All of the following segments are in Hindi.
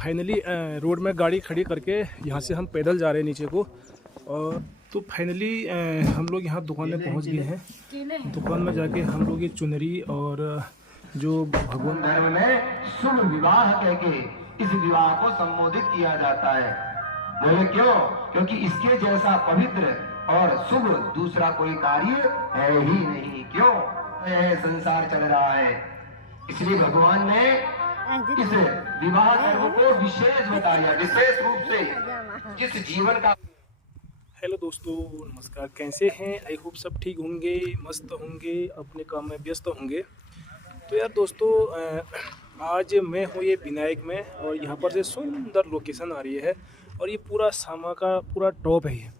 फाइनली रोड में गाड़ी खड़ी करके यहाँ से हम पैदल जा रहे हैं नीचे को। और तो फाइनली हम लोग यहाँ दुकान में पहुँच गए हैं। दुकान में जाके हम लोग ये चुनरी और जो भगवान धर्म में शुभ विवाह कह के इस विवाह को संबोधित किया जाता है। बोले क्यों? क्योंकि इसके जैसा पवित्र और शुभ दूसरा कोई कार्य है ही नहीं। क्यों? संसार चल रहा है, इसलिए भगवान ने इस विवाह कर्म को विशेष बताया, विशेष रूप से जिस जीवन का। हेलो दोस्तों, नमस्कार। कैसे हैं? आई होप सब ठीक होंगे, मस्त होंगे, अपने काम में व्यस्त होंगे। तो यार दोस्तों, आज मैं हूँ ये विनायक में और यहाँ पर से सुंदर लोकेशन आ रही है और ये पूरा सामा का पूरा टॉप है ये।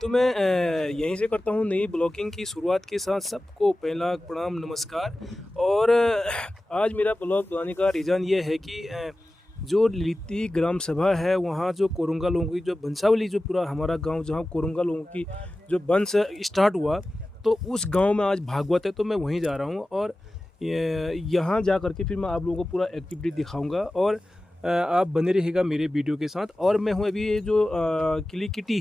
तो मैं यहीं से करता हूँ नई ब्लॉगिंग की शुरुआत के साथ सबको पहला प्रणाम, नमस्कार। और आज मेरा ब्लॉग बनाने का रीज़न ये है कि जो लीती ग्राम सभा है वहाँ जो कोरंगा लोगों की जो वंशावली, जो पूरा हमारा गांव जहाँ कोरंगा लोगों की जो वंश स्टार्ट हुआ, तो उस गांव में आज भागवत है। तो मैं वहीं जा रहा हूँ और यहाँ जा करके फिर मैं आप लोगों को पूरा एक्टिविटी दिखाऊंगा और आप बने रहिएगा मेरे वीडियो के साथ। और मैं हूँ अभी ये जो किलीकिटी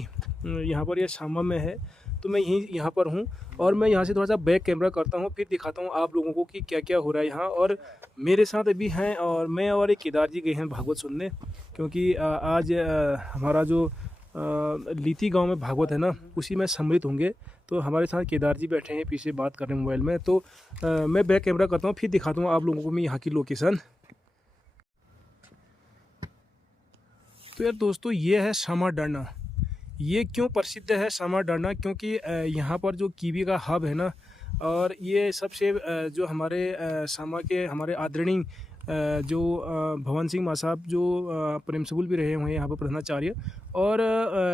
यहाँ पर ये शामा में है, तो मैं यहाँ पर हूँ और मैं यहाँ से थोड़ा सा बैक कैमरा करता हूँ, फिर दिखाता हूँ आप लोगों को कि क्या क्या हो रहा है यहाँ। और मेरे साथ अभी हैं और मैं और एक केदार जी गए हैं भागवत सुनने, क्योंकि आज हमारा जो लीती गांव में भागवत है ना, उसी में सम्मिलित होंगे। तो हमारे साथ केदार जी बैठे हैं, पीछे बात कर रहे हैं मोबाइल में। तो मैं बैक कैमरा करता हूँ, फिर दिखाता हूँ आप लोगों को मैं यहाँ की लोकेशन। तो यार दोस्तों, ये है सामा डांडा। ये क्यों प्रसिद्ध है सामा डांडा? क्योंकि यहाँ पर जो कीवी का हब है ना, और ये सबसे जो हमारे सामा के हमारे आदरणीय जो भवन सिंह माँ साहब जो प्रिंसिपल भी रहे हुए हैं यहाँ पर, प्रधानाचार्य। और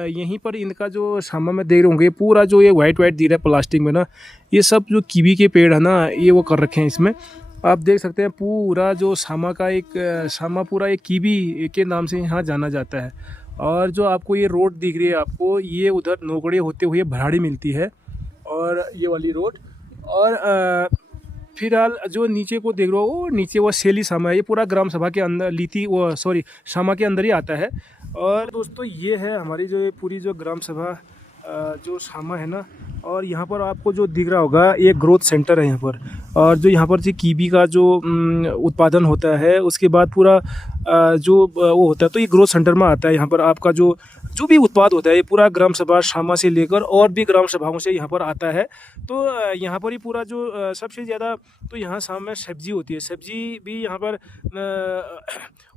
यहीं पर इनका जो सामा में देख रहे होंगे पूरा जो ये वाइट दिख रहा है प्लास्टिक में ना, ये सब जो कीवी के पेड़ है ना, ये वो कर रखे हैं इसमें। आप देख सकते हैं पूरा जो सामा का एक सामा पूरा एक कीवी के नाम से यहाँ जाना जाता है। और जो आपको ये रोड दिख रही है, आपको ये उधर नोगड़े होते हुए भराड़ी मिलती है और ये वाली रोड। और फिलहाल जो नीचे को देख रहे हो, वो नीचे वो सेली सामा है। ये पूरा ग्राम सभा के अंदर सामा के अंदर ही आता है। और दोस्तों, ये है हमारी जो ये पूरी जो ग्राम सभा जो सामा है ना, और यहाँ पर आपको जो दिख रहा होगा ये ग्रोथ सेंटर है यहाँ पर। और जो यहाँ पर जो कीवी का जो उत्पादन होता है, उसके बाद पूरा जो वो होता है, तो ये ग्रोथ सेंटर में आता है। यहाँ पर आपका जो भी उत्पाद होता है, ये पूरा ग्राम सभा सामा से लेकर और भी ग्राम सभाओं से यहाँ पर आता है। तो यहाँ पर ही पूरा जो सबसे ज़्यादा तो यहाँ सामा में सब्जी होती है, सब्जी भी यहाँ पर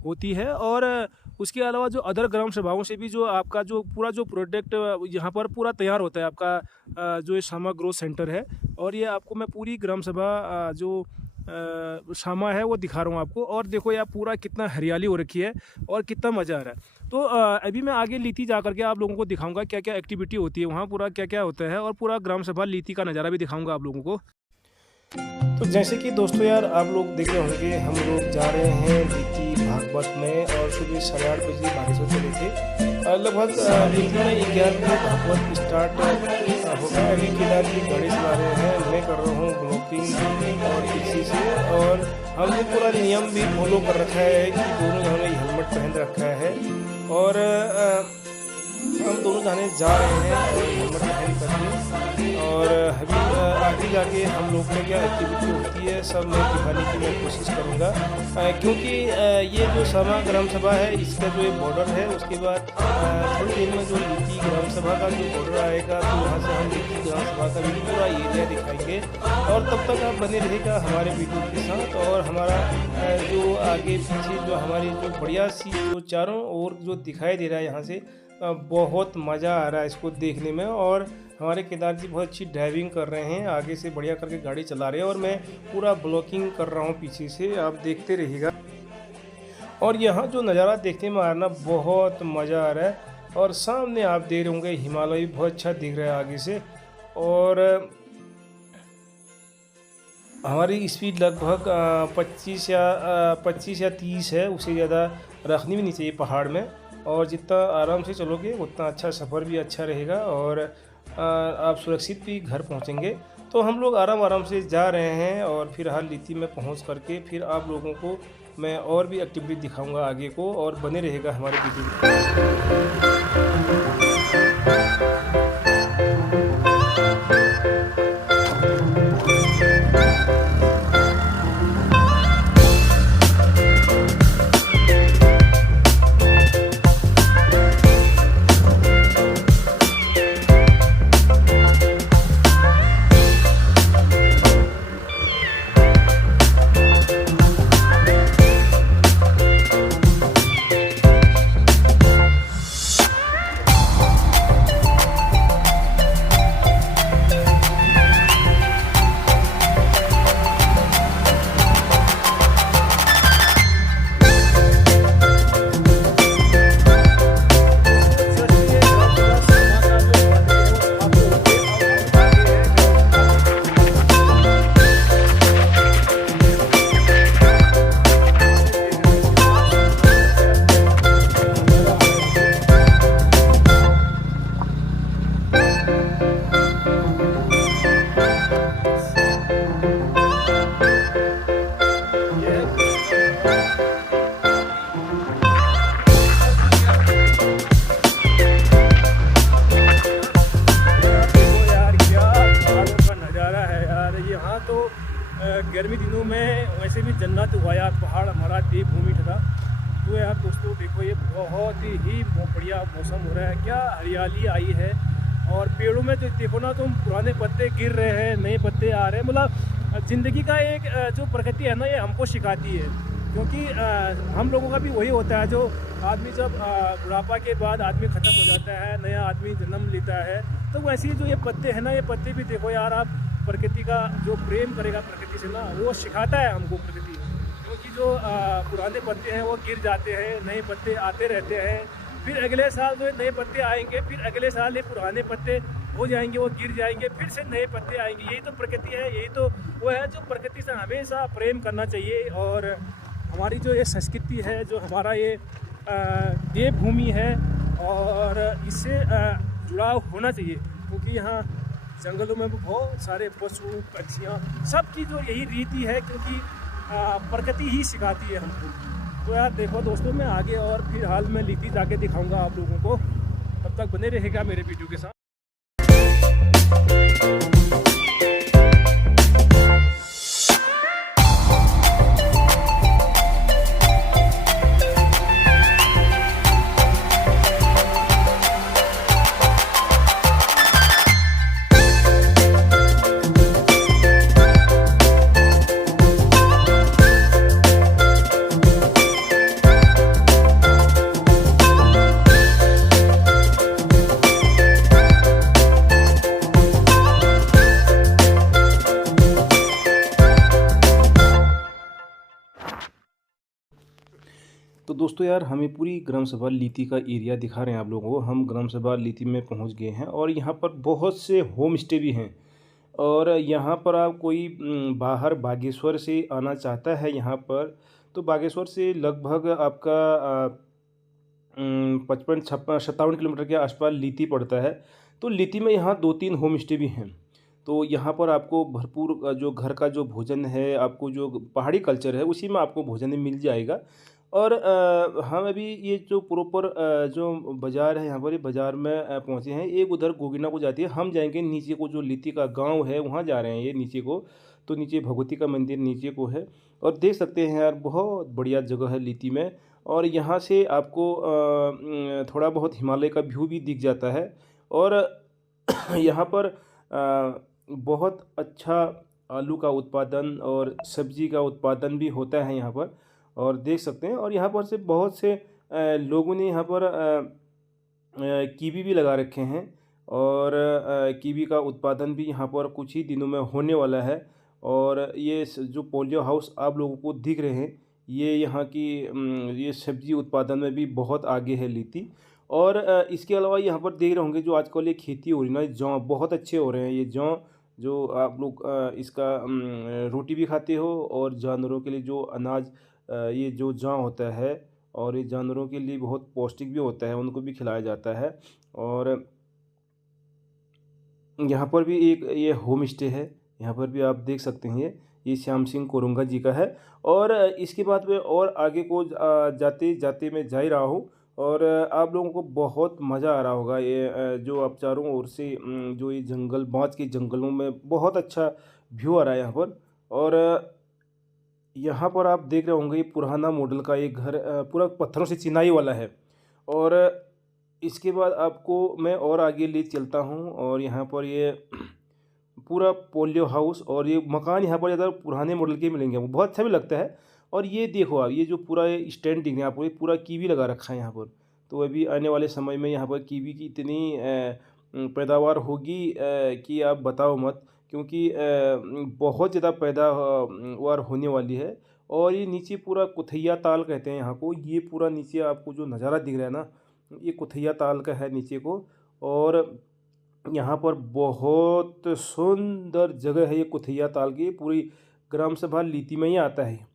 होती है। और उसके अलावा जो अदर ग्राम सभाओं से भी जो आपका जो पूरा जो प्रोडक्ट यहाँ पर पूरा तैयार होता है आपका जो ये सामा ग्रोथ सेंटर है। और ये आपको मैं पूरी ग्राम सभा जो सामा है वो दिखा रहा हूँ आपको। और देखो यार पूरा कितना हरियाली हो रखी है और कितना मज़ा आ रहा है। तो अभी मैं आगे लीती जा करके आप लोगों को दिखाऊंगा क्या क्या एक्टिविटी होती है वहाँ, पूरा क्या क्या होता है, और पूरा ग्राम सभा लीती का नज़ारा भी दिखाऊंगा आप लोगों को। तो जैसे कि दोस्तों यार आप लोग देख रहे होंगे, हम लोग जा रहे हैं लीती भागवत में और सुबह 8:30 बजे बारिश चले थे। लगभग लीती में 11 बजे भागवत स्टार्ट होगा। अभी केदार जी गाड़ी चला रहे हैं, मैं कर रहा हूँ ब्लॉगिंग और इसी से। और हमने पूरा नियम भी फॉलो कर रखा है कि दोनों जाने हेलमेट पहन रखा है और हम दोनों जाने जा रहे हैं हेलमेट पहन करके। और अभी आगे जाके हम लोग में क्या एक्टिविटी होती है सब मैं दिखाने की मैं कोशिश करूँगा, क्योंकि ये जो सामा ग्राम सभा है इसका जो ये बॉर्डर है, उसके बाद थोड़ी देर में जो लीती ग्राम सभा का जो बॉर्डर आएगा, तो वहाँ से हम लीती ग्राम सभा का भी पूरा एरिया दिखाएंगे। और तब तक आप बने रहेगा हमारे वीडियो के साथ। और हमारा जो आगे पीछे जो हमारी जो बढ़िया सी जो चारों ओर जो दिखाई दे रहा है यहाँ से, बहुत मज़ा आ रहा है इसको देखने में। और हमारे केदार जी बहुत अच्छी ड्राइविंग कर रहे हैं, आगे से बढ़िया करके गाड़ी चला रहे हैं और मैं पूरा ब्लॉकिंग कर रहा हूँ पीछे से, आप देखते रहिएगा। और यहाँ जो नज़ारा देखने में आ रहा है बहुत मज़ा आ रहा है। और सामने आप देख रहे होंगे हिमालय भी बहुत अच्छा दिख रहा है आगे से। और हमारी स्पीड लगभग 25 या 30 है, उससे ज़्यादा रखनी भी नहीं चाहिए पहाड़ में। और जितना आराम से चलोगे उतना अच्छा सफ़र भी अच्छा रहेगा और आप सुरक्षित भी घर पहुंचेंगे। तो हम लोग आराम से जा रहे हैं और फिर हाल लीती में पहुंच करके फिर आप लोगों को मैं और भी एक्टिविटी दिखाऊंगा आगे को, और बने रहेगा हमारे वीडियो। गर्मी दिनों में वैसे भी जन्नत हुआ यार, पहाड़ हमारा देवभूमि था। तो यार दोस्तों देखो, ये बहुत ही बढ़िया मौसम हो रहा है, क्या हरियाली आई है। और पेड़ों में देखो ना तुम, पुराने पत्ते गिर रहे हैं, नए पत्ते आ रहे हैं। मतलब ज़िंदगी का एक जो प्रकृति है ना, ये हमको सिखाती है। क्योंकि हम लोगों का भी वही होता है, जो आदमी जब बुढ़ापा के बाद आदमी ख़त्म हो जाता है, नया आदमी जन्म लेता है, तो वैसे ही जो ये पत्ते हैं ना, ये पत्ते भी देखो यार, आप प्रकृति का जो प्रेम करेगा प्रकृति से ना, वो सिखाता है हमको प्रकृति। क्योंकि जो पुराने पत्ते हैं वो गिर जाते हैं, नए पत्ते आते रहते हैं, फिर अगले साल जो नए पत्ते आएंगे, फिर अगले साल ये पुराने पत्ते हो जाएंगे, वो गिर जाएंगे, फिर से नए पत्ते आएंगे। यही तो प्रकृति है, यही तो वो है जो प्रकृति से हमेशा प्रेम करना चाहिए। और हमारी जो ये संस्कृति है, जो हमारा ये देवभूमि है, और इससे जुड़ाव होना चाहिए। क्योंकि यहाँ जंगलों में बहुत सारे पशु पक्षियाँ, सबकी जो यही रीति है, क्योंकि प्रकृति ही सिखाती है हमको। तो यार देखो दोस्तों, मैं आगे और फिर हाल में लीती जाके दिखाऊंगा आप लोगों को। तब तक बने रहेगा मेरे वीडियो के साथ। तो दोस्तों यार, हमें पूरी ग्राम सभा लीती का एरिया दिखा रहे हैं आप लोगों को। हम ग्राम सभा लीती में पहुंच गए हैं, और यहाँ पर बहुत से होम स्टे भी हैं। और यहाँ पर आप कोई बाहर बागेश्वर से आना चाहता है यहाँ पर, तो बागेश्वर से लगभग आपका 55-57 किलोमीटर के आसपास लीती पड़ता है। तो लीती में यहाँ 2-3 होम स्टे भी हैं। तो यहाँ पर आपको भरपूर जो घर का जो भोजन है, आपको जो पहाड़ी कल्चर है, उसी में आपको भोजन मिल जाएगा। और हम अभी ये जो प्रॉपर जो बाज़ार है, यहाँ पर ये बाज़ार में पहुँचे हैं। एक उधर गोगिना को जाती है, हम जाएंगे नीचे को, जो लीती का गांव है वहाँ जा रहे हैं ये नीचे को। तो नीचे भगवती का मंदिर नीचे को है, और देख सकते हैं यार, बहुत बढ़िया जगह है लीती में। और यहाँ से आपको थोड़ा बहुत हिमालय का व्यू भी दिख जाता है। और यहाँ पर बहुत अच्छा आलू का उत्पादन और सब्जी का उत्पादन भी होता है यहाँ पर, और देख सकते हैं। और यहाँ पर से बहुत से लोगों ने यहाँ पर कीवी भी लगा रखे हैं, और कीवी का उत्पादन भी यहाँ पर कुछ ही दिनों में होने वाला है। और ये जो पोलियो हाउस आप लोगों को दिख रहे हैं, ये यहाँ की ये सब्जी उत्पादन में भी बहुत आगे है लीती। और इसके अलावा यहाँ पर देख रहे होंगे, जो आजकल ये खेती हो रही है ना, जौ बहुत अच्छे हो रहे हैं। ये जौ जो आप लोग इसका रोटी भी खाते हो, और जानवरों के लिए जो अनाज ये जो जौ होता है, और ये जानवरों के लिए बहुत पौष्टिक भी होता है, उनको भी खिलाया जाता है। और यहाँ पर भी एक ये होम स्टे है, यहाँ पर भी आप देख सकते हैं ये श्याम सिंह कोरंगा जी का है। और इसके बाद में और आगे को जाते जाते मैं जा ही रहा हूँ और आप लोगों को बहुत मज़ा आ रहा होगा। ये जो आप चारों ओर से जो ये जंगल बाँस के जंगलों में बहुत अच्छा व्यू आ रहा है यहाँ पर। और यहाँ पर आप देख रहे होंगे ये पुराना मॉडल का एक घर पूरा पत्थरों से चिनाई वाला है। और इसके बाद आपको मैं और आगे ले चलता हूँ और यहाँ पर ये पूरा पोलियो हाउस और ये मकान यहाँ पर ज़्यादा पुराने मॉडल के मिलेंगे, वो बहुत अच्छा भी लगता है। और ये देखो आप, ये जो पूरा स्टैंड दिख रहा है आपको, ये पूरा कीवी लगा रखा है यहाँ पर। तो अभी आने वाले समय में यहाँ पर कीवी की इतनी पैदावार होगी कि आप बताओ मत, क्योंकि बहुत ज़्यादा पैदावार होने वाली है। और ये नीचे पूरा कुथैया ताल कहते हैं यहाँ को, ये पूरा नीचे आपको जो नज़ारा दिख रहा है ना, ये कुथैया ताल का है नीचे को। और यहाँ पर बहुत सुंदर जगह है ये कुथैया ताल की, पूरी ग्राम सभा लीती में ही आता है।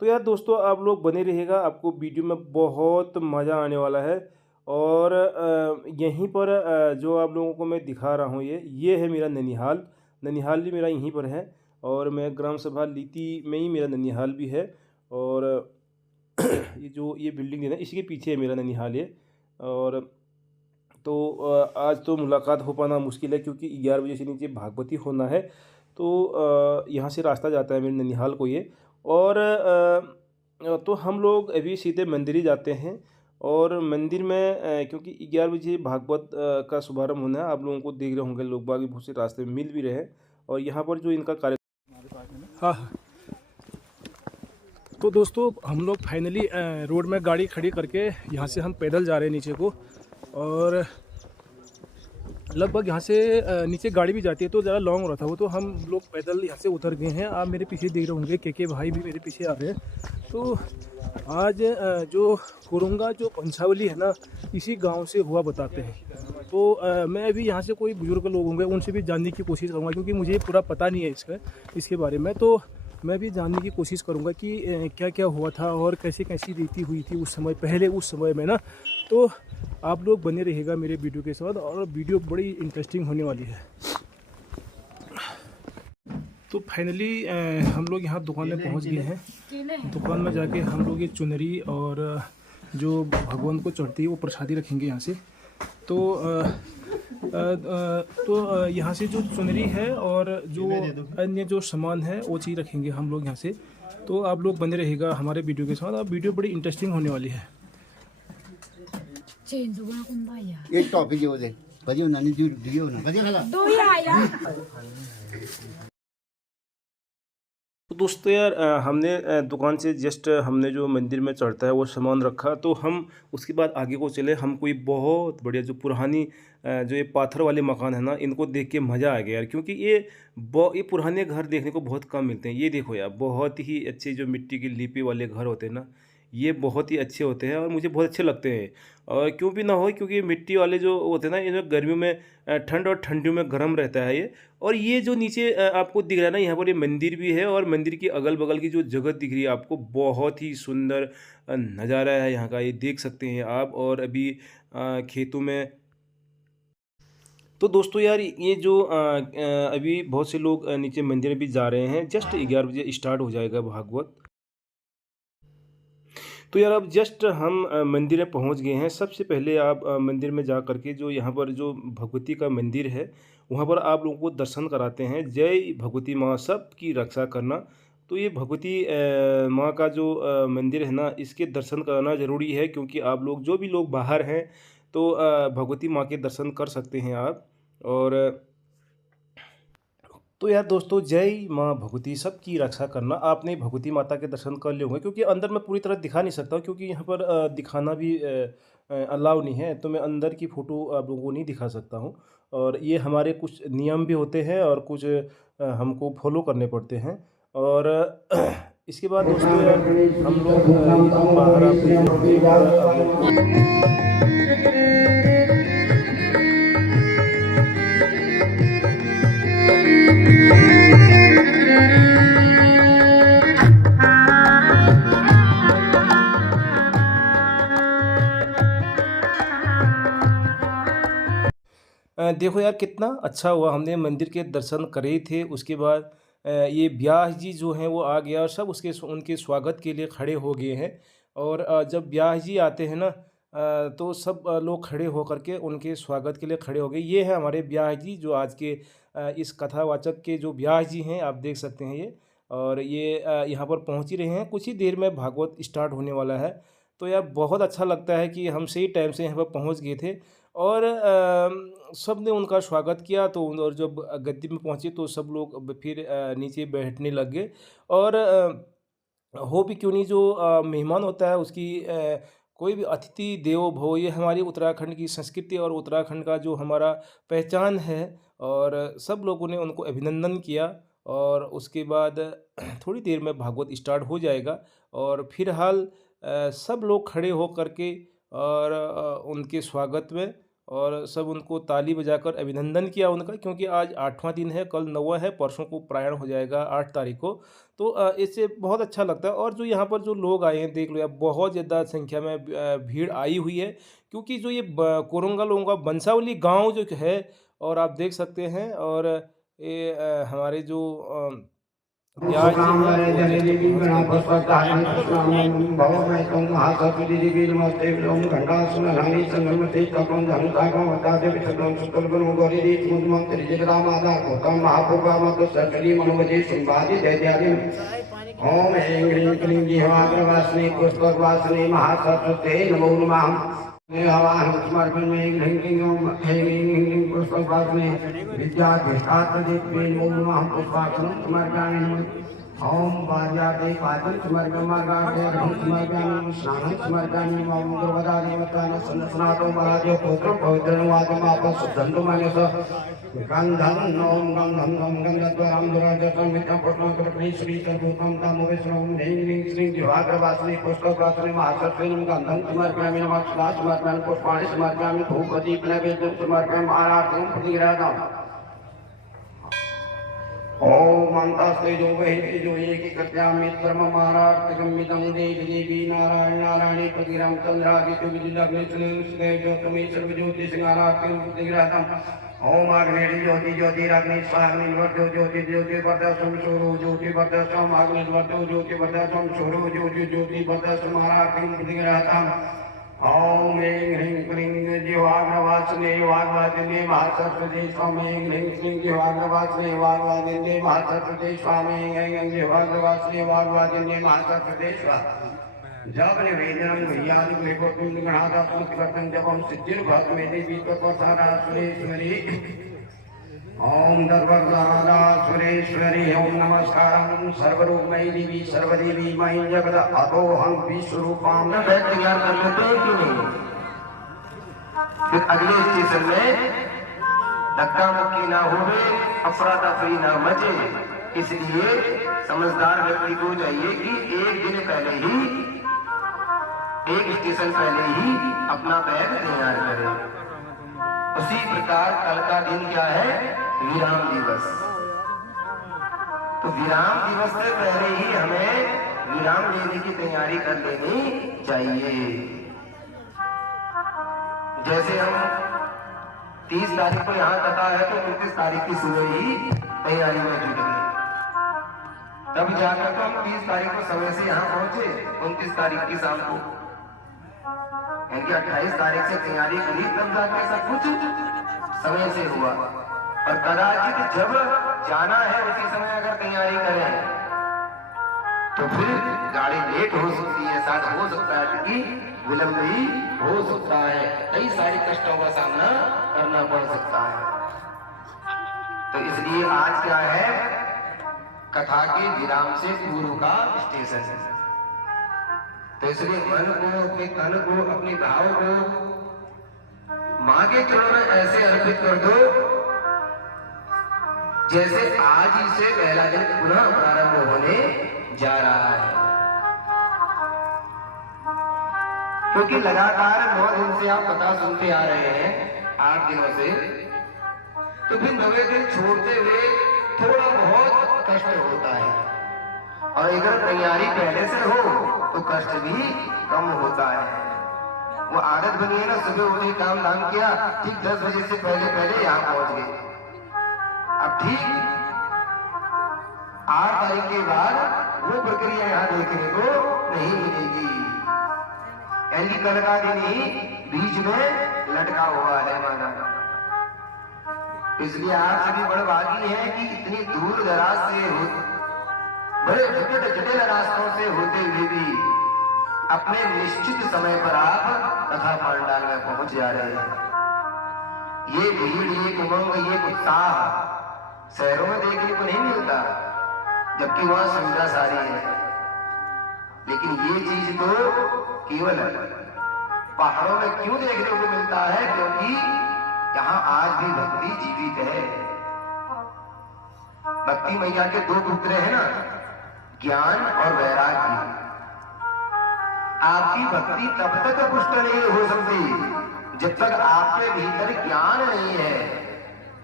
तो यार दोस्तों, आप लोग बने रहिएगा, आपको वीडियो में बहुत मज़ा आने वाला है। और यहीं पर जो आप लोगों को मैं दिखा रहा हूँ ये है मेरा ननिहाल। ननिहाल भी मेरा यहीं पर है और मैं ग्राम सभा लीती में ही मेरा ननिहाल भी है। और ये जो ये बिल्डिंग है ना, इसी के पीछे है मेरा ननिहाल ये। और तो आज तो मुलाकात हो पाना मुश्किल है, क्योंकि 11 बजे से नीचे भागवती होना है। तो यहाँ से रास्ता जाता है मेरे ननिहाल को ये। और तो हम लोग अभी सीधे मंदिर ही जाते हैं। और मंदिर में क्योंकि 11 बजे भागवत का शुभारंभ होना है, आप लोगों को देख रहे होंगे लोग बाग बहुत से रास्ते में मिल भी रहे हैं। और यहाँ पर जो इनका कार्यक्रम, हाँ हाँ। तो दोस्तों, हम लोग फाइनली रोड में गाड़ी खड़ी करके यहाँ से हम पैदल जा रहे हैं नीचे को। और लगभग यहाँ से नीचे गाड़ी भी जाती है, तो ज़्यादा लॉन्ग हो रहा था वो, तो हम लोग पैदल यहाँ से उतर गए हैं। आप मेरे पीछे देख रहे होंगे के भाई भी मेरे पीछे आ रहे हैं। तो आज जो कोरंगा जो पंचावली है ना, इसी गांव से हुआ बताते हैं। तो मैं अभी यहाँ से कोई बुजुर्ग लोग होंगे उनसे भी जानने की कोशिश करूँगा, क्योंकि मुझे पूरा पता नहीं है इसके बारे में। तो मैं भी जानने की कोशिश करूँगा कि क्या क्या हुआ था और कैसी कैसी रीति हुई थी उस समय, पहले उस समय में ना। तो आप लोग बने रहिएगा मेरे वीडियो के साथ, और वीडियो बड़ी इंटरेस्टिंग होने वाली है। तो फाइनली हम लोग यहाँ दुकान में पहुँच गए हैं। दुकान में जाके हम लोग ये चुनरी और जो भगवान को चढ़ती है वो प्रसादी रखेंगे यहाँ से। तो यहाँ से जो चुनरी है और जो अन्य जो सामान है वो चीज़ रखेंगे हम लोग यहाँ से। तो आप लोग बने रहेगा हमारे वीडियो के साथ, अब वीडियो बड़ी इंटरेस्टिंग होने वाली है। एक टॉपिक है उधर कभी उन्होंने दियो ना कभी खला दो ही आया। तो दोस्तों यार, हमने दुकान से जस्ट हमने जो मंदिर में चढ़ता है वो सामान रखा, तो हम उसके बाद आगे को चले। हमको ये बहुत बढ़िया जो पुरानी जो ये पाथर वाले मकान है ना, इनको देख के मज़ा आ गया यार, क्योंकि ये पुराने घर देखने को बहुत कम मिलते हैं। ये देखो यार, बहुत ही अच्छे जो मिट्टी की लिपि वाले घर होते हैं ना, ये बहुत ही अच्छे होते हैं और मुझे बहुत अच्छे लगते हैं। और क्यों भी ना हो, क्योंकि मिट्टी वाले जो होते हैं ना, इनमें गर्मियों में ठंड और ठंडियों में गर्म रहता है ये। और ये जो नीचे आपको दिख रहा है ना, यहाँ पर ये मंदिर भी है, और मंदिर की अगल बगल की जो जगह दिख रही है आपको, बहुत ही सुंदर नज़ारा है यहाँ का, ये देख सकते हैं आप। और अभी खेतों में तो दोस्तों यार, ये जो अभी बहुत से लोग नीचे मंदिर में भी जा रहे हैं। जस्ट 11 बजे स्टार्ट हो जाएगा भागवत। तो यार अब जस्ट हम मंदिर में पहुंच गए हैं। सबसे पहले आप मंदिर में जा करके जो यहाँ पर जो भगवती का मंदिर है, वहाँ पर आप लोगों को दर्शन कराते हैं। जय भगवती माँ सबकी रक्षा करना। तो ये भगवती माँ का जो मंदिर है ना, इसके दर्शन कराना ज़रूरी है, क्योंकि आप लोग जो भी लोग बाहर हैं तो भगवती माँ के दर्शन कर सकते हैं आप। और तो यार दोस्तों, जय माँ भगवती सबकी रक्षा करना। आपने भगवती माता के दर्शन कर लिए होंगे, क्योंकि अंदर मैं पूरी तरह दिखा नहीं सकता हूँ, क्योंकि यहाँ पर दिखाना भी अलाउ नहीं है, तो मैं अंदर की फ़ोटो आप लोगों को नहीं दिखा सकता हूँ। और ये हमारे कुछ नियम भी होते हैं और कुछ हमको फॉलो करने पड़ते हैं। और इसके बाद दोस्तों यार, हम लोग ये जो बाहर आप देख रहे होंगे, देखो यार कितना अच्छा हुआ, हमने मंदिर के दर्शन करे थे। उसके बाद ये ब्यास जी जो हैं वो आ गया और सब उनके स्वागत के लिए खड़े हो गए हैं। और जब ब्यास जी आते हैं ना तो सब लोग खड़े होकर के उनके स्वागत के लिए खड़े हो गए। ये है हमारे ब्यास जी जो आज के इस कथावाचक के जो ब्यास जी हैं, आप देख सकते हैं ये। और ये यहाँ पर पहुँच ही रहे हैं, कुछ ही देर में भागवत स्टार्ट होने वाला है। तो यार बहुत अच्छा लगता है कि हम सही टाइम से यहाँ पर पहुँच गए थे और सब ने उनका स्वागत किया। तो और जब गद्दी में पहुँचे तो सब लोग अब फिर नीचे बैठने लग गए। और हो भी क्यों नहीं, जो मेहमान होता है उसकी कोई भी अतिथि देवो भव, ये हमारी उत्तराखंड की संस्कृति और उत्तराखंड का जो हमारा पहचान है। और सब लोगों ने उनको अभिनंदन किया और उसके बाद थोड़ी देर में भागवत स्टार्ट हो जाएगा। और फिलहाल सब लोग खड़े हो करके और उनके स्वागत में और सब उनको ताली बजाकर अभिनंदन किया उनका, क्योंकि आज 8वां दिन है, कल 9वां है, परसों को प्रयाण हो जाएगा 8 तारीख को। तो इससे बहुत अच्छा लगता है। और जो यहाँ पर जो लोग आए हैं, देख लो यार, बहुत ज़्यादा संख्या में भीड़ आई हुई है, क्योंकि जो ये कोरंगा लोगों का बंसावली गांव जो है, और आप देख सकते हैं। और ये हमारे जो ब्यास जी हैं वो जस्ट पहुँच गए हैं। ओम ऐं ह्रीं क्लीं जिह्वाग्रवासिनी पुष्पकवासिनी महासरस्वते नमो नमः। हवाहं समर्पयामि। ऐं ह्रीं क्लीं ओम ऐं ह्रीं क्लीं पुष्पकवासिनी विद्याधिष्ठात्रदेवी नमो नमः। पुष्पार्चनं समर्पयामि। ओम वार्यादे पादं समर्पयामि। अर्घं समर्पयामि। स्नानं समर्पयामि। ओम दुर्वदा देवतान सन्नस्नातो महादेव पुत्रं पवित्रं वाचमापः शुद्धं मनस गन्धं ओम गन्धं ओम गन्धद्वारं दुराजतं मित्रं पुष्पं कृपणि श्री सर्वभूतं तमो विष्णुं ह्रीं क्लीं श्रीं जिह्वाग्रवासिनी पुष्पकवासिनी महासरस्वतीं गन्धं समर्पयामि। नमः समर्पयामि। पुष्पाणि समर्पयामि। धूपदीप नैवेद्यं समर्पयामि। आराधनं प्रतिगृह्णामि। ओम अंतस्ते जो वही जो एक कृत्यामि परमारार्थिकमिदं देवी देवी नारायण नारायणी प्रतिग्राम चंद्रादित्य विद्युलग्नि सुदे ज्योतिमि सर्वज्योति सिंहारात्मं प्रतिग्रहणम्। ओम अग्नि ज्योति ज्योतिराग्नि स्वाग्नि वर्धो ज्योति ज्योति वर्धसं सूरो ज्योति वर्धसं अग्नि वर्धो ज्योति वर्धसं सूरो ज्योति ज्योति वर्धसं आरात्मं प्रतिग्रहणम्। ओम ऐं ह्रीं क्लीं जिह्वाग्रवासिने वाग्वादिने महासरस्वती स्वामी। ऐं ह्रीं क्लीं जिह्वाग्रवासिने वाग्वादिने महासरस्वती स्वामी। ऐं ऐं जिह्वाग्रवासिने वाग्वादिने महासरस्वती स्वामी। जप निवेदनं भैयादि विभूतिं गणादात्मक कर्तव्यं जपं सिद्धिर्भक्तिमेति विपत्वसारा सुरेश्वरी। ओम दर्वदादा सुरेश्वरी। ओम नमस्कारं सर्वरूपमयी देवी सर्वदेवी मयि जगद अतोऽहं विश्वरूपां। बैठ तैयार कर लेते हैं कि नहीं? फिर अगले स्टेशन में धक्का मुक्की ना होवे, अफरा तफरी ना मचे। इसलिए समझदार व्यक्ति को चाहिए कि एक दिन पहले ही, एक स्टेशन पहले ही अपना बैग तैयार करें। उसी प्रकार कल का दिन क्या है? विराम दिवस। तो विराम दिवस से पहले ही हमें विराम लेने की तैयारी कर लेनी चाहिए। जैसे हम 30 तारीख को यहाँ कथा है तो 29 तारीख की सुबह ही तैयारी में जुट गए। तब जाकर तो हम 30 तारीख को समय से यहाँ पहुंचे, 29 तारीख की शाम को, यानी 28 तारीख से तैयारी करी, तब जाकर सब कुछ समय से हुआ। और कदाचित जब जाना है उसी समय अगर तैयारी करें तो फिर गाड़ी लेट हो सकती है, साथ हो सकता है कि विलंब ही हो सकता है, कई सारे कष्टों का सामना करना पड़ सकता है। तो इसलिए आज क्या है? कथा के विराम से पूर्व का स्टेशन है। तो इसलिए मन को, अपने तन को, अपने भाव को मां के चरणों में ऐसे अर्पित कर दो जैसे आज ही से पहला दिन पुनः प्रारंभ होने जा रहा है। क्योंकि लगातार 9 दिन से आप कथा सुनते आ रहे हैं, 8 दिनों से, तो फिर 9वें दिन छोड़ते हुए थोड़ा बहुत कष्ट होता है। और अगर तैयारी पहले से हो तो कष्ट भी कम होता है। वो आदत बनी है ना, सुबह उठे काम धाम किया, ठीक 10 बजे से पहले पहले यहाँ पहुंच गए। अब ठीक 8 तारीख के बाद वो प्रक्रिया यहाँ देखने को नहीं मिलेगी, यानी कल का दिन ही बीच में लटका हुआ है माना। इसलिए आप सभी बड़भागी हैं कि इतनी दूर दराज से बड़े विकट जटिल रास्तों से होते हुए भी अपने निश्चित समय पर आप कथा पांडाल में पहुंच जा रहे हैं। ये भीड़, ये उमंग, ये उत्साह शहरों में देखने को नहीं मिलता, जबकि वहां सुविधा सारी है। लेकिन ये चीज तो केवल पहाड़ों में क्यों देखने को मिलता है? क्योंकि यहाँ आज भी भक्ति जीवित है। भक्ति मैया के 2 पुत्र हैं ना, ज्ञान और वैराग्य। आपकी भक्ति तब तक पुष्ट नहीं हो सकती जब तक आपके भीतर ज्ञान नहीं है।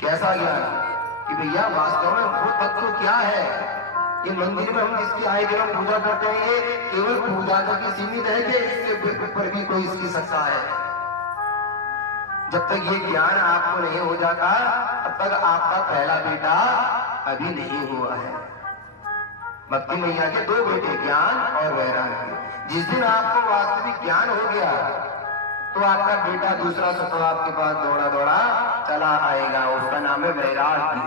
कैसा ज्ञान? कि भैया वास्तव में वो तत्व क्या है। ये मंदिर में हम जिसकी आए दिन पूजा करते हैं, ये केवल पूजा तक ही सीमित है कि इसके ऊपर भी कोई इसकी सत्ता है। जब तक ये ज्ञान आपको नहीं हो जाता, तब तक आपका पहला बेटा अभी नहीं हुआ है। भक्ति मैया के 2 बेटे, ज्ञान और वैराग्य। जिस दिन आपको वास्तविक ज्ञान हो गया तो आपका बेटा दूसरा स्वतः आपके पास दौड़ा दौड़ा चला आएगा, उसका नाम है वैराग्य।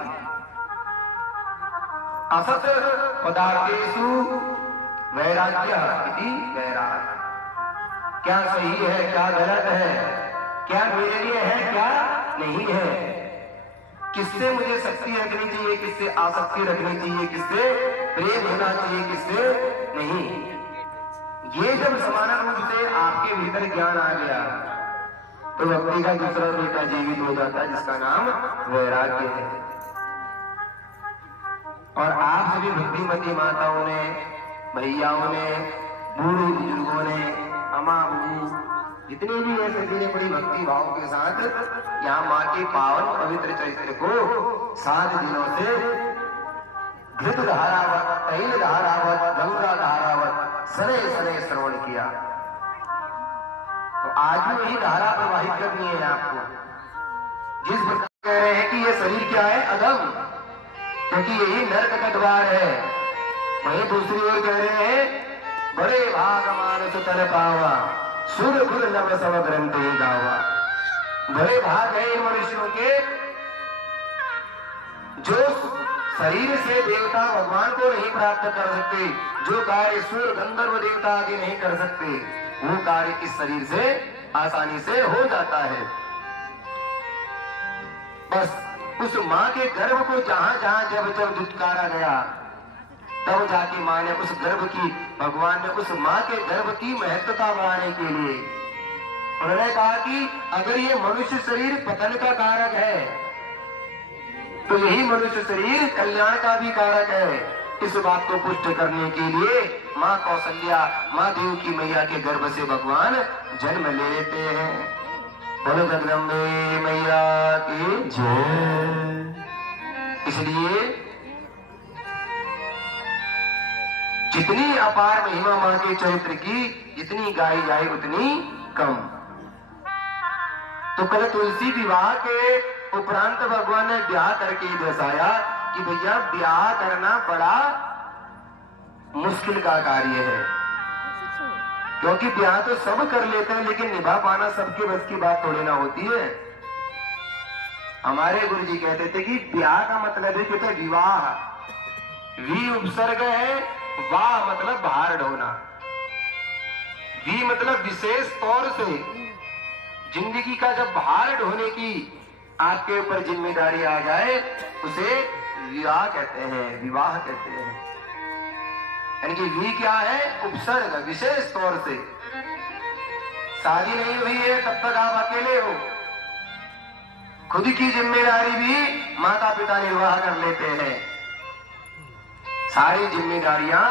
असत पदार्थेषु वैराग्य इति वैराग्य। क्या सही है, क्या गलत है, क्या मेरे लिए है, क्या नहीं है, किससे मुझे शक्ति रखनी चाहिए, किससे आसक्ति रखनी चाहिए, किससे प्रेम होना चाहिए, किससे नहीं। ये जब समान रूप से आपके भीतर ज्ञान आ गया तो व्यक्ति का दूसरा बेटा जीवित हो जाता है, जिसका नाम वैराग्य है। और आप सभी भक्तिमती माताओं ने, भैयाओं ने, बूढ़े बुजुर्गों ने, अमा बहू, जितने भी ऐसे दिने बड़ी भक्ति भाव के साथ यहाँ माँ के पावन पवित्र चरित्र को 7 दिनों से घृत धारावत, तैल धारावत, गंगा धारावत सरे सरे श्रवण किया। तो आज भी वही धारा प्रवाहित करनी है आपको। जिस प्रकार कह रहे हैं कि ये शरीर क्या है, अधम, क्योंकि यही नरक का द्वार है। वहीं दूसरी ओर कह रहे हैं बड़े भाग मानस तर पावा, सुर खुर नव सब ग्रंथ गावा। बड़े भाग है इन मनुष्यों के जो शरीर से देवता भगवान को नहीं प्राप्त कर सकते, जो कार्य सूर्य गंधर्व देवता आदि नहीं कर सकते, वो कार्य इस शरीर से आसानी से हो जाता है। बस उस माँ के गर्भ को जहां जहां जब जब दुत्कारा गया, तब जाके माँ ने उस गर्भ की, भगवान ने उस माँ के गर्भ की महत्वता बढ़ाने के लिए उन्होंने कहा कि अगर ये मनुष्य शरीर पतन का कारक है तो यही मनुष्य शरीर कल्याण का भी कारक है। इस बात को पुष्ट करने के लिए माँ कौशल्या, माँ देवकी मैया के गर्भ से भगवान जन्म ले लेते हैं। बोलो जगदम्बे मैया की जय। इसलिए जितनी अपार महिमा माँ के चरित्र की, जितनी गाई जाए उतनी कम। तो कल तुलसी विवाह के उपरांत भगवान ने ब्याह करके दर्शाया कि भैया ब्याह करना बड़ा मुश्किल का कार्य है, क्योंकि ब्याह तो सब कर लेते हैं लेकिन निभा पाना सबके बस की बात थोड़ी ना होती है। हमारे गुरु जी कहते थे कि ब्याह का मतलब है कि विवाह, वी उपसर्ग है, वाह मतलब भार ढोना, वी मतलब विशेष तौर से जिंदगी का जब भार ढोने की आपके ऊपर जिम्मेदारी आ जाए उसे विवाह कहते हैं, विवाह कहते हैं। यानी कि वी क्या है, उपसर्ग, विशेष तौर से। शादी नहीं हुई है तब तक आप अकेले हो, खुद की जिम्मेदारी भी माता पिता निर्वाह कर लेते हैं। सारी जिम्मेदारियां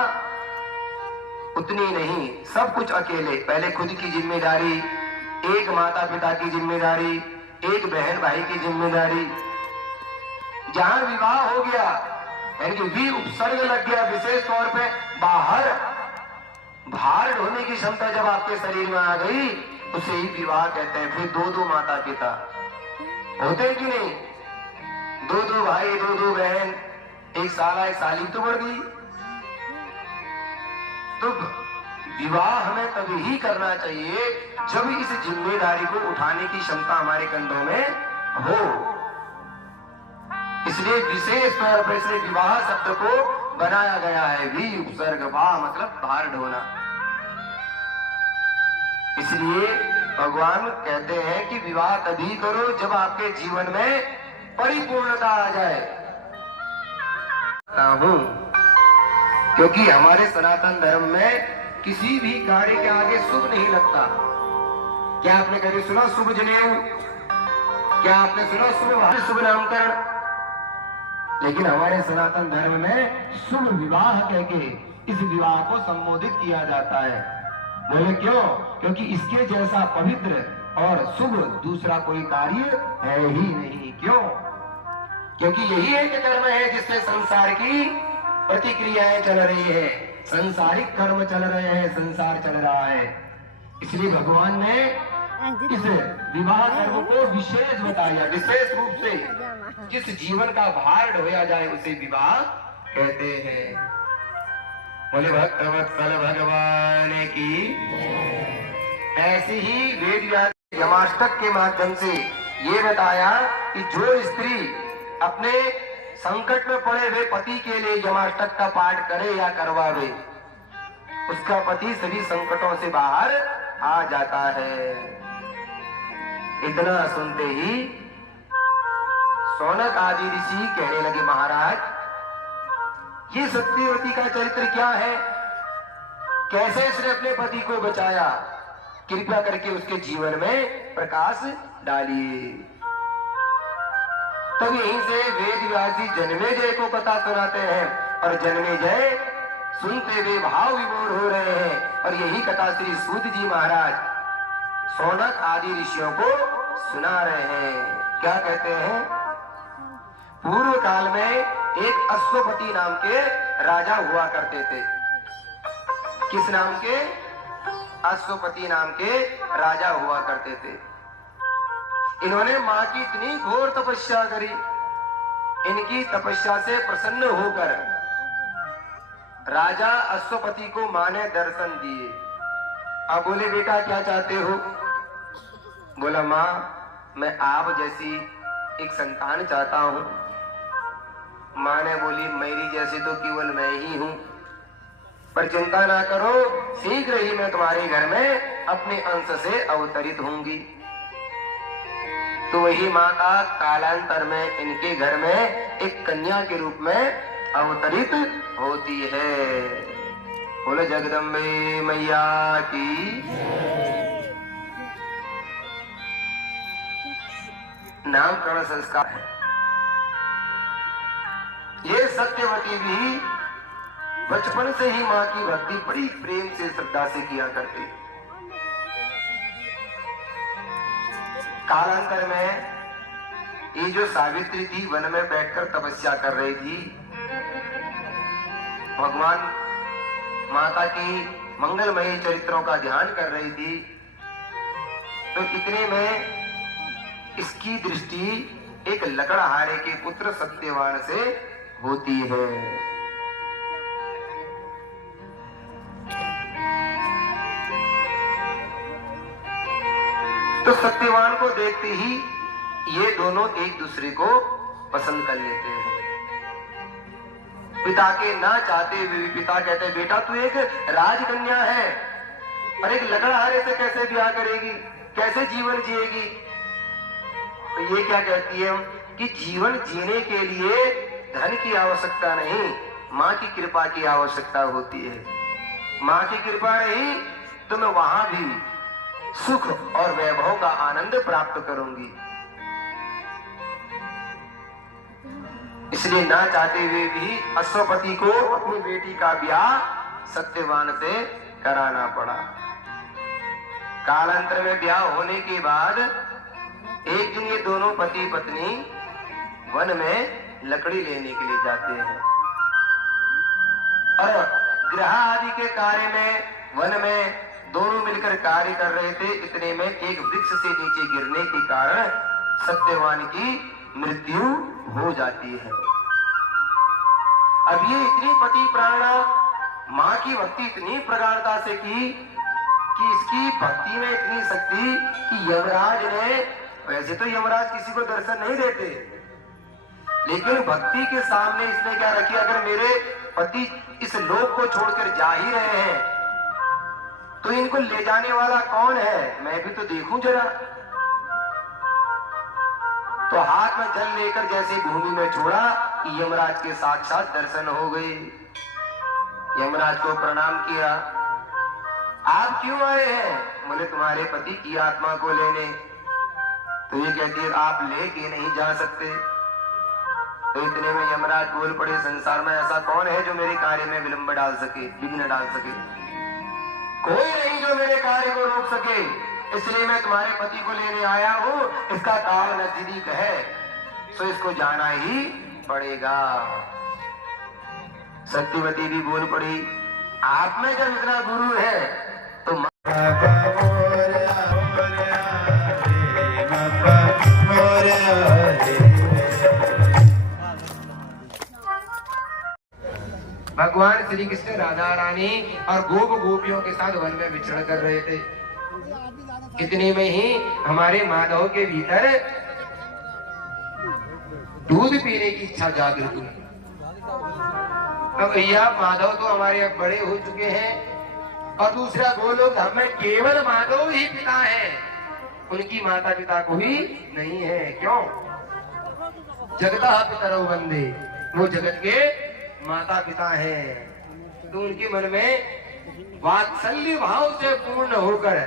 उतनी नहीं, सब कुछ अकेले। पहले खुद की जिम्मेदारी, एक माता पिता की जिम्मेदारी, एक बहन भाई की जिम्मेदारी। जहां विवाह हो गया यानी कि वी उपसर्ग लग गया, विशेष तौर पे बाहर भार ढोने की क्षमता जब आपके शरीर में आ गई उसे ही विवाह कहते हैं। फिर दो दो माता पिता होते हैं कि नहीं, दो दो भाई दो दो बहन, एक साला एक साली तो बढ़ गई। तो विवाह हमें तभी ही करना चाहिए जब इस जिम्मेदारी को उठाने की क्षमता हमारे कंधों में हो। इसलिए विशेष तौर पर इसलिए विवाह शब्द को बनाया गया है। भी उपसर्ग वाह मतलब भार ढोना। इसलिए भगवान कहते हैं कि विवाह तभी करो जब आपके जीवन में परिपूर्णता आ जाए। क्योंकि हमारे सनातन धर्म में किसी भी कार्य के आगे शुभ नहीं लगता। क्या आपने कभी सुना शुभ जनेऊ? क्या आपने सुना शुभ नामकरण? लेकिन हमारे सनातन धर्म में शुभ विवाह कहके इस विवाह को संबोधित किया जाता है। बोले क्यों? क्योंकि इसके जैसा पवित्र और शुभ दूसरा कोई कार्य है ही नहीं। क्यों? क्योंकि यही एक कर्म है जिससे संसार की प्रतिक्रियाएं चल रही है, संसारिक कर्म चल रहे हैं, संसार चल रहा है। इसलिए भगवान ने इस विवाह कर्म को विशेष बताया। विशेष रूप से जिस जीवन का भार ढोया जाए उसे विवाह कहते हैं। बोले भक्तवत्सल भगवान की। ऐसे ही वेद व्यास यमाष्टक के माध्यम से ये बताया कि जो स्त्री अपने संकट में पड़े हुए पति के लिए यमाष्टक का पाठ करे या करवावे, उसका पति सभी संकटों से बाहर आ जाता है। इतना सुनते ही सौनक आदि ऋषि कहने लगे, महाराज ये सत्यवती का चरित्र क्या है? कैसे इसने अपने पति को बचाया? कृपया करके उसके जीवन में प्रकाश डालिए। तब यहीं से वेद व्यास जी जन्मेजय को कथा सुनाते हैं और जन्मेजय सुनते हुए भाव विभोर हो रहे हैं। और यही कथा श्री सूत जी महाराज सौनक आदि ऋषियों को सुना रहे हैं। क्या कहते हैं? पूर्व काल में एक अश्वपति नाम के राजा हुआ करते थे। किस नाम के? अश्वपति नाम के राजा हुआ करते थे। इन्होंने मां की इतनी घोर तपस्या करी, इनकी तपस्या से प्रसन्न होकर राजा अश्वपति को मां ने दर्शन दिए। अब बोले, बेटा क्या चाहते हो? बोला, मां मैं आप जैसी एक संतान चाहता हूं। मां ने बोली, मेरी जैसी तो केवल मैं ही हूं, पर चिंता ना करो, शीघ्र ही मैं तुम्हारे घर में अपने अंश से अवतरित होंगी। तो वही माता कालांतर में इनके घर में एक कन्या के रूप में अवतरित होती है। बोलो जगदम्बे मैया की। नामकरण संस्कार है। ये सत्यवती भी बचपन से ही मां की भक्ति बड़ी प्रेम से श्रद्धा से किया करती। कालांतर में ये जो सावित्री थी वन में बैठकर तपस्या कर रही थी, भगवान माता की मंगलमयी चरित्रों का ध्यान कर रही थी। तो इतने में इसकी दृष्टि एक लकड़हारे के पुत्र सत्यवान से होती है। तो सत्यवान को देखते ही ये दोनों एक दूसरे को पसंद कर लेते हैं। पिता के ना चाहते हुए भी पिता कहते हैं, बेटा तू एक राजकन्या है और एक लकड़हारे से कैसे ब्याह करेगी, कैसे जीवन जिएगी? तो ये क्या कहती है कि जीवन जीने के लिए धन की आवश्यकता नहीं, मां की कृपा की आवश्यकता होती है। मां की कृपा रही तो मैं वहां भी सुख और वैभव का आनंद प्राप्त करूंगी। इसलिए ना चाहते हुए भी अश्वपति को अपनी बेटी का ब्याह सत्यवान से कराना पड़ा। कालांतर में ब्याह होने के बाद एक दिन ये दोनों पति पत्नी वन में लकड़ी लेने के लिए जाते हैं और गृह आदि के कार्य में वन में दोनों मिलकर कार्य कर रहे थे। इतने में एक वृक्ष से नीचे गिरने के कारण सत्यवान की मृत्यु हो जाती है। अब ये इतनी पति प्राणा मां की भक्ति इतनी प्रगाढ़ता से की कि इसकी भक्ति में इतनी शक्ति कि यमराज ने, वैसे तो यमराज किसी को दर्शन नहीं देते, लेकिन भक्ति के सामने इसने क्या रखी, अगर मेरे पति इस लोक को छोड़कर जा ही रहे हैं तो इनको ले जाने वाला कौन है, मैं भी तो देखूं जरा। तो हाथ में जल लेकर जैसे भूमि में छोड़ा कि यमराज के साक्षात दर्शन हो गए। यमराज को प्रणाम किया। आप क्यों आए हैं? बोले तुम्हारे पति की आत्मा को लेने। तो ये कहती है आप लेके नहीं जा सकते। तो इतने में यमराज बोल पड़े, संसार में ऐसा कौन है जो मेरे कार्य में विलंब डाल सके, विघ्न डाल सके? कोई नहीं जो मेरे कार्य को रोक सके, इसलिए मैं तुम्हारे पति को लेने आया हूं। इसका काल नजदीक है, सो इसको जाना ही पड़ेगा। सत्यवती भी बोल पड़ी, आप में जब इतना गुरु है तो भगवान श्री कृष्ण राधा रानी और गोप गोपियों के साथ वन में विचरण कर रहे थे। इतने में ही हमारे माधव के भीतर दूध पीने की इच्छा जागृत हुई। तो भैया माधव तो हमारे अब बड़े हो चुके हैं और दूसरा गोलोक धाम में केवल माधव ही पिता है, उनकी माता पिता कोई नहीं है। क्यों? जगता पितरौ वंदे, वो जगत के माता पिता है। तो उनके मन में वात्सल्य भाव से पूर्ण होकर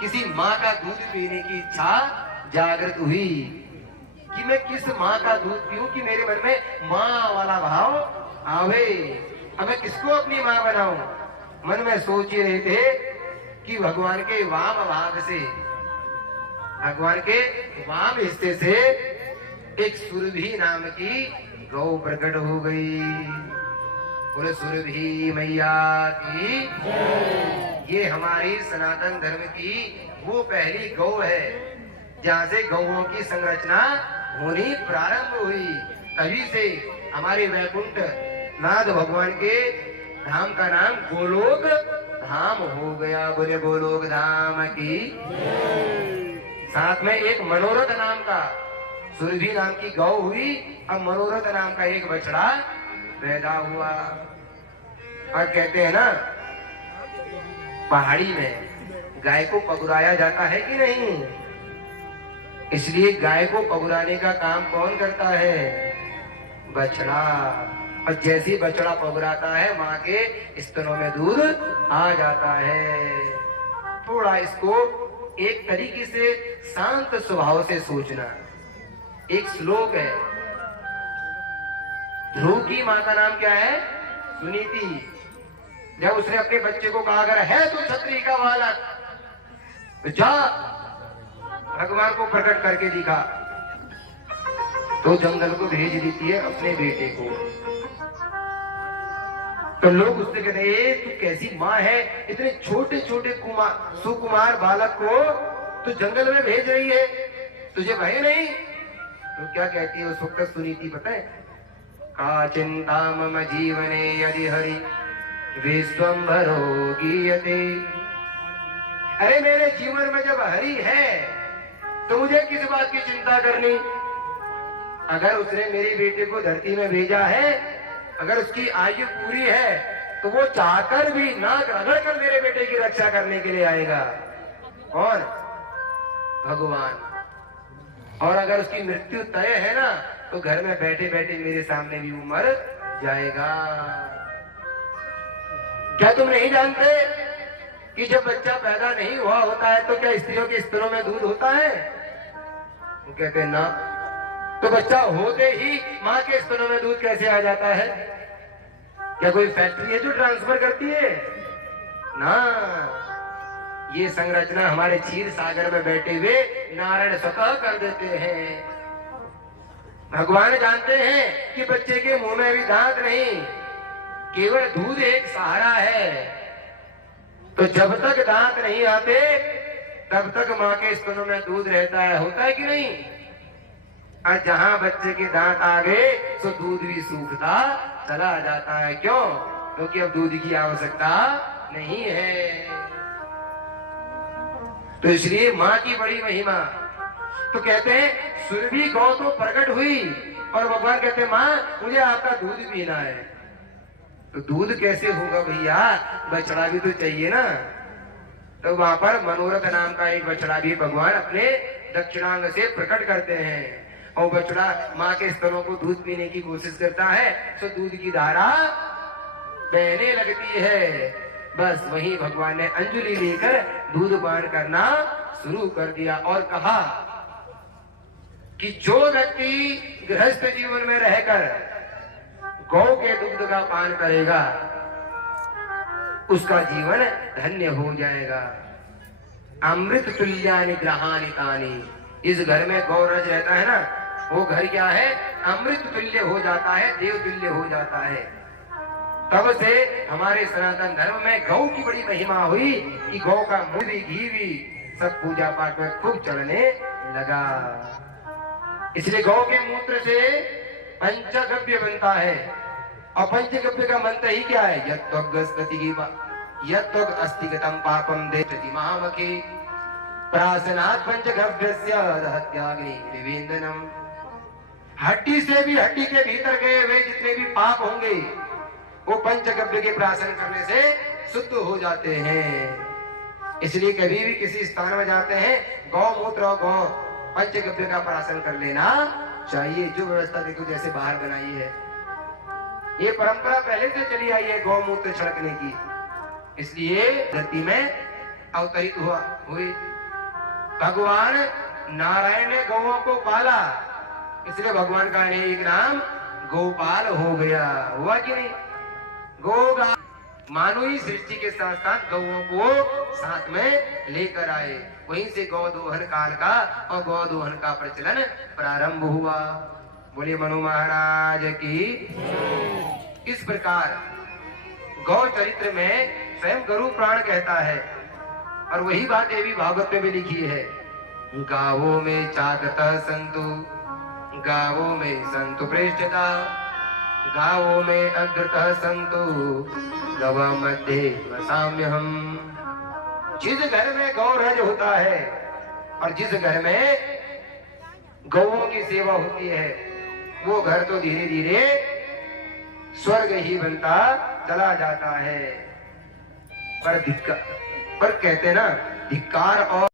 किसी माँ का दूध पीने की इच्छा जागृत हुई कि मैं किस माँ का दूध पीऊं कि मेरे मन में माँ वाला भाव आवे। अब मैं किसको अपनी माँ बनाऊं? मन में सोच ही रहे थे कि भगवान के वाम भाग से, भगवान के वाम हिस्से से एक सुरभि नाम की गौ प्रकट हो गई। बोले सुरभि मैया की। ये हमारी सनातन धर्म की वो पहली गौ है जहाँ से गौओं की संरचना होनी प्रारंभ हुई। तभी से हमारे वैकुंठ नाथ भगवान के धाम का नाम गोलोक धाम हो गया। बोले गोलोक धाम की। साथ में एक मनोरथ नाम का, सुरभि नाम की गौ हुई, अब मनोरथ नाम का एक बछड़ा पैदा हुआ। और कहते हैं ना पहाड़ी में गाय को पगुराया जाता है कि नहीं, इसलिए गाय को पगुराने का काम कौन करता है? बछड़ा। और जैसे बछड़ा पगुराता है माँ के स्तनों में दूध आ जाता है। थोड़ा इसको एक तरीके से शांत स्वभाव से सोचना। एक श्लोक है, ध्रुव की माँ का नाम क्या है? सुनीति। जब उसने अपने बच्चे को कहा अगर है तो छत्री का बालक तो जा, भगवान को प्रकट करके दिखा, तो जंगल को भेज देती है अपने बेटे को। तो लोग उससे कहते हैं तू कैसी माँ है, इतने छोटे छोटे सुकुमार बालक को तू जंगल में भेज रही है, तुझे भय नहीं? तो क्या कहती है उस वक्त सुनीति पता है? का चिंता मम जीवने यदि हरि विश्वम्भरो गीयते। अरे मेरे जीवन में जब हरि है तो मुझे किस बात की चिंता करनी? अगर उसने मेरे बेटे को धरती में भेजा है, अगर उसकी आयु पूरी है तो वो चाहकर भी नाक रगड़ कर मेरे बेटे की रक्षा करने के लिए आएगा। कौन? भगवान। और अगर उसकी मृत्यु तय है ना तो घर में बैठे बैठे मेरे सामने भी वो मर जाएगा। क्या तुम नहीं जानते कि जब बच्चा पैदा नहीं हुआ होता है तो क्या स्त्रियों के स्तनों में दूध होता है? वो कहते हैं ना। तो बच्चा होते ही माँ के स्तनों में दूध कैसे आ जाता है? क्या कोई फैक्ट्री है जो ट्रांसफर करती है? ना, ये संरचना हमारे क्षीर सागर में बैठे हुए नारायण स्वतः कर देते हैं। भगवान जानते हैं कि बच्चे के मुंह में भी दांत नहीं, केवल दूध एक सहारा है। तो जब तक दांत नहीं आते तब तक माँ के स्तनों में दूध रहता है, होता है कि नहीं? और जहां बच्चे के दांत आ गए तो दूध भी सूखता चला जाता है। क्यों? क्योंकि अब दूध की आवश्यकता नहीं है। तो इसलिए माँ की बड़ी महिमा। तो कहते हैं सुरभि गौ तो प्रकट हुई और भगवान कहते हैं माँ मुझे आपका दूध पीना है। तो दूध कैसे होगा भैया, बछड़ा भी तो चाहिए ना। तो वहां पर मनोरथ नाम का एक बछड़ा भी भगवान अपने दक्षिणांग से प्रकट करते हैं और बछड़ा माँ के स्तनों को दूध पीने की कोशिश करता है तो दूध की धारा बहने लगती है। बस वही भगवान ने अंजलि लेकर दूध पान करना शुरू कर दिया और कहा कि जो व्यक्ति गृहस्थ जीवन में रहकर गौ के दुग्ध का पान करेगा उसका जीवन धन्य हो जाएगा। अमृत तुल्यानि ग्रहाणि तानि। इस घर में गौरज रहता है ना, वो घर क्या है? अमृत तुल्य हो जाता है, देव तुल्य हो जाता है। तब से हमारे सनातन धर्म में गौ की बड़ी महिमा हुई कि गौ का दूध भी घी भी सब पूजा पाठ में खूब चलने लगा। इसलिए गौ के मूत्र से पंचगव्य बनता है और पंचगव्य का मंत्र ही क्या है? यत्त्वग अस्तिगतम पापम देशति महामखे प्रासनात् पंचगव्यस्य दहत्याग्नि विवेन्दनम। हड्डी से भी, हड्डी के भीतर गए हुए जितने भी पाप होंगे वो पंचगव्य के प्राशन करने से शुद्ध हो जाते हैं। इसलिए कभी भी किसी स्थान में जाते हैं गौमूत्र और गौ पंचगव्य का प्राशन कर लेना चाहिए। जो व्यवस्था देखो जैसे बाहर बनाई है, ये परंपरा पहले से चली आई है गौमूत्र छिड़कने की। इसलिए धरती में अवतरित हुए भगवान नारायण ने गौओं को पाला, इसलिए भगवान का एक नाम गोपाल हो गया। हुआ कि नहीं? गोगा मानवी सृष्टि के साथ साथ गौओं को साथ में लेकर आए। वहीं से गौदोहन काल का और गौदोहन का प्रचलन प्रारंभ हुआ। बोलिए मनु महाराज की। इस प्रकार गौ चरित्र में स्वयं गरु प्राण कहता है और वही बात देवी भागवत में भी लिखी है। गावों में चाकता संतु, गावों में संतु प्रेष्ठता, गावों में अग्रतः संतु, गवा मध्य वसाम्य हम। जिस घर में गौरज होता है और जिस घर में गौओं की सेवा होती है वो घर तो धीरे धीरे स्वर्ग ही बनता चला जाता है। पर कहते हैं ना धिक्कार और